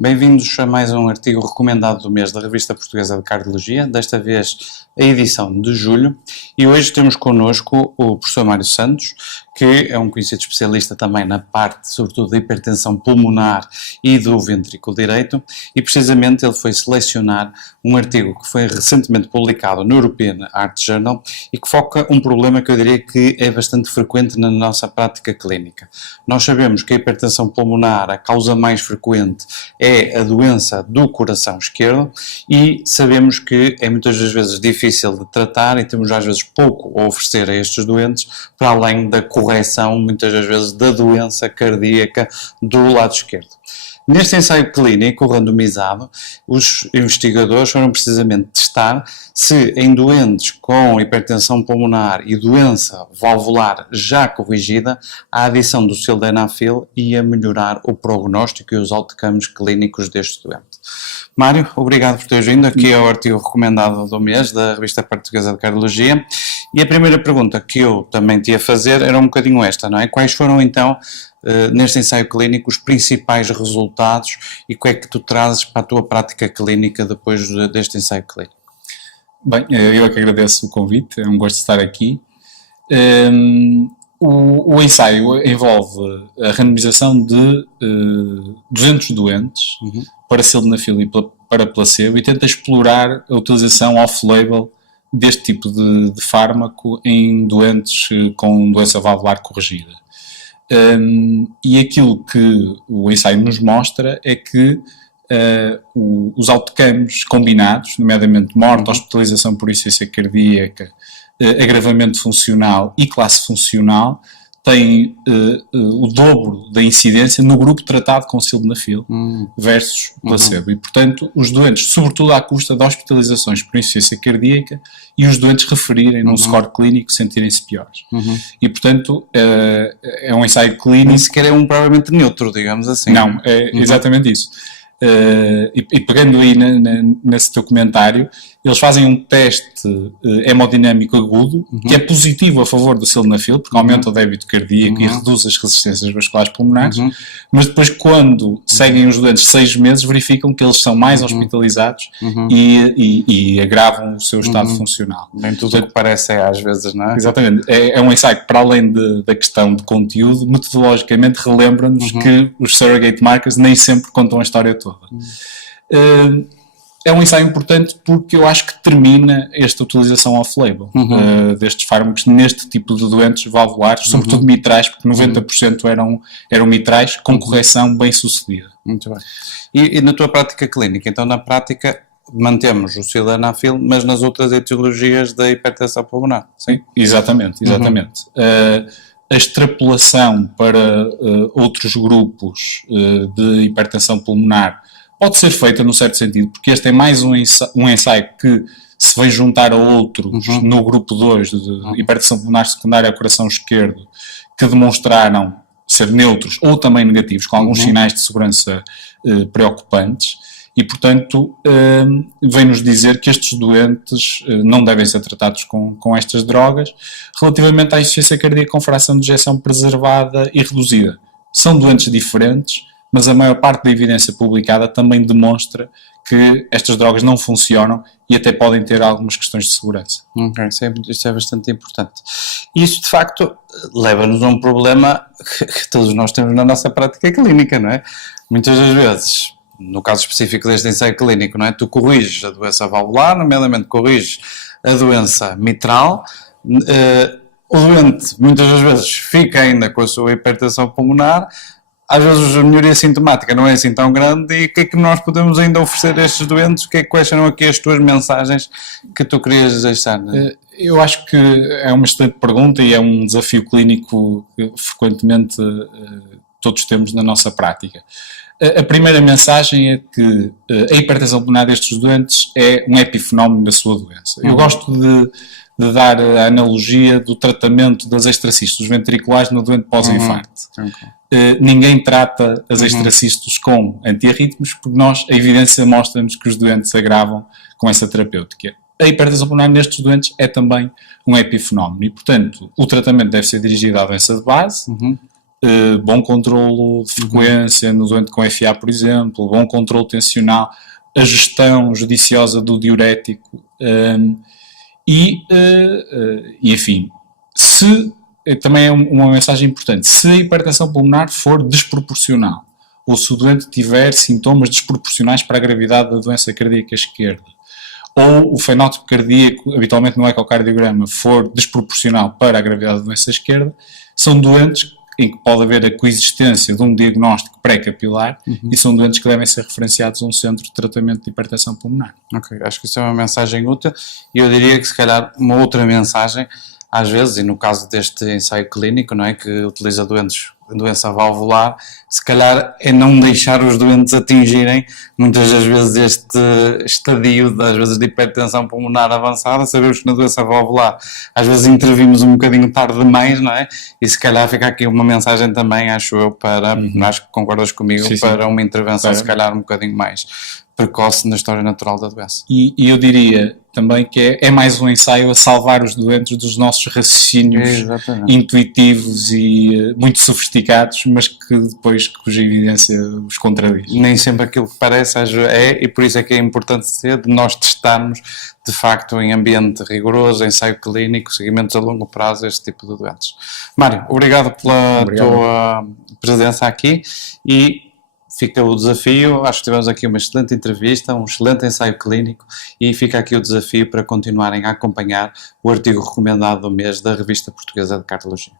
Bem-vindos a mais um artigo recomendado do mês da Revista Portuguesa de Cardiologia, desta vez a edição de julho, e hoje temos connosco o professor Mário Santos, que é um conhecido especialista também na parte, sobretudo, da hipertensão pulmonar e do ventrículo direito, e precisamente ele foi selecionar um artigo que foi recentemente publicado no European Heart Journal e que foca um problema que eu diria que é bastante frequente na nossa prática clínica. Nós sabemos que a hipertensão pulmonar, a causa mais frequente é a doença do coração esquerdo e sabemos que é muitas das vezes difícil de tratar e temos às vezes pouco a oferecer a estes doentes, para além da correção muitas das vezes da doença cardíaca do lado esquerdo. Neste ensaio clínico randomizado, os investigadores foram precisamente testar se em doentes com hipertensão pulmonar e doença valvular já corrigida, a adição do sildenafil ia melhorar o prognóstico e os outcomes clínicos deste doente. Mário, obrigado por teres vindo aqui ao artigo recomendado do mês da Revista Portuguesa de Cardiologia. E a primeira pergunta que eu também te ia fazer era um bocadinho esta, não é? Quais foram então, neste ensaio clínico, os principais resultados e o que é que tu trazes para a tua prática clínica depois deste ensaio clínico? Bem, eu é que agradeço o convite, é um gosto de estar aqui. O ensaio envolve a randomização de 200 doentes para sildenafil e para placebo e tenta explorar a utilização off-label deste tipo de fármaco em doentes com doença valvular corrigida. E aquilo que o ensaio nos mostra é que os outcomes combinados, nomeadamente morte, hospitalização por insuficiência cardíaca, agravamento funcional e classe funcional, têm o dobro da incidência no grupo tratado com sildenafil versus placebo. E, portanto, os doentes, sobretudo à custa de hospitalizações por insuficiência cardíaca e os doentes referirem num score clínico sentirem-se piores. E, portanto, é um ensaio clínico... Nem sequer é um provavelmente neutro, digamos assim. Não, é exatamente isso. E pegando aí nesse teu comentário, eles fazem um teste hemodinâmico agudo que é positivo a favor do sildenafil, porque aumenta o débito cardíaco e reduz as resistências vasculares pulmonares, mas depois, quando seguem os doentes 6 meses, verificam que eles são mais hospitalizados e agravam o seu estado funcional. Nem tudo o que parece é às vezes, não é? Exatamente. É um ensaio que, para além da questão de conteúdo, metodologicamente relembra-nos que os surrogate markers nem sempre contam a história toda. É um ensaio importante porque eu acho que termina esta utilização off-label destes fármacos neste tipo de doentes valvulares, sobretudo mitrais, porque 90% eram mitrais com correção bem sucedida. Muito bem. E na tua prática clínica? Então, na prática, mantemos o sildenafil, mas nas outras etiologias da hipertensão pulmonar? Sim, exatamente. A extrapolação para outros grupos de hipertensão pulmonar pode ser feita num certo sentido, porque este é mais um ensaio que se vai juntar a outros no grupo 2 de hipertensão pulmonar secundária ao coração esquerdo, que demonstraram ser neutros ou também negativos, com alguns sinais de segurança preocupantes, e portanto vem-nos dizer que estes doentes não devem ser tratados com estas drogas. Relativamente à insuficiência cardíaca com fração de ejeção preservada e reduzida, são doentes diferentes, mas a maior parte da evidência publicada também demonstra que estas drogas não funcionam e até podem ter algumas questões de segurança. Isso é bastante importante. Isso, de facto, leva-nos a um problema que todos nós temos na nossa prática clínica, não é? Muitas das vezes, no caso específico deste ensaio clínico, não é? Tu corriges a doença valvular, nomeadamente corriges a doença mitral, o doente muitas das vezes fica ainda com a sua hipertensão pulmonar, às vezes a melhoria sintomática não é assim tão grande, e o que é que nós podemos ainda oferecer a estes doentes? Quais serão aqui as tuas mensagens que tu querias deixar? Eu acho que é uma excelente pergunta e é um desafio clínico que frequentemente todos temos na nossa prática. A primeira mensagem é que a hipertensão pulmonar destes doentes é um epifenómeno da sua doença. Eu gosto de dar a analogia do tratamento das extracistos ventriculares no doente pós-infarto. Ninguém trata as extracistos com antiarrítmicos, porque a evidência mostra-nos que os doentes agravam com essa terapêutica. A hipertensão pulmonar nestes doentes é também um epifenómeno e, portanto, o tratamento deve ser dirigido à doença de base, bom controlo de frequência no doente com FA, por exemplo, bom controlo tensional, a gestão judiciosa do diurético enfim, também é uma mensagem importante, se a hipertensão pulmonar for desproporcional, ou se o doente tiver sintomas desproporcionais para a gravidade da doença cardíaca esquerda, ou o fenótipo cardíaco, habitualmente no ecocardiograma, for desproporcional para a gravidade da doença esquerda, são doentes em que pode haver a coexistência de um diagnóstico pré-capilar e são doentes que devem ser referenciados a um centro de tratamento de hipertensão pulmonar. Ok, acho que isso é uma mensagem útil e eu diria que se calhar uma outra mensagem, às vezes, e no caso deste ensaio clínico, não é, que utiliza doença valvular, se calhar é não deixar os doentes atingirem muitas das vezes este estadio, às vezes, de hipertensão pulmonar avançada. Sabemos que na doença valvular às vezes intervimos um bocadinho tarde demais, não é? E se calhar fica aqui uma mensagem também, acho eu, para, acho que concordas comigo, sim, para sim. uma intervenção se calhar um bocadinho mais precoce na história natural da doença. E eu diria também que é mais um ensaio a salvar os doentes dos nossos raciocínios intuitivos e muito sofisticados, mas que depois cuja evidência os contradiz. Nem sempre aquilo que parece é, e por isso é que é importante ser de nós testarmos de facto em ambiente rigoroso, ensaio clínico, seguimentos a longo prazo, este tipo de doentes. Mário, obrigado pela tua presença aqui e fica o desafio, acho que tivemos aqui uma excelente entrevista, um excelente ensaio clínico e fica aqui o desafio para continuarem a acompanhar o artigo recomendado do mês da Revista Portuguesa de Cardiologia.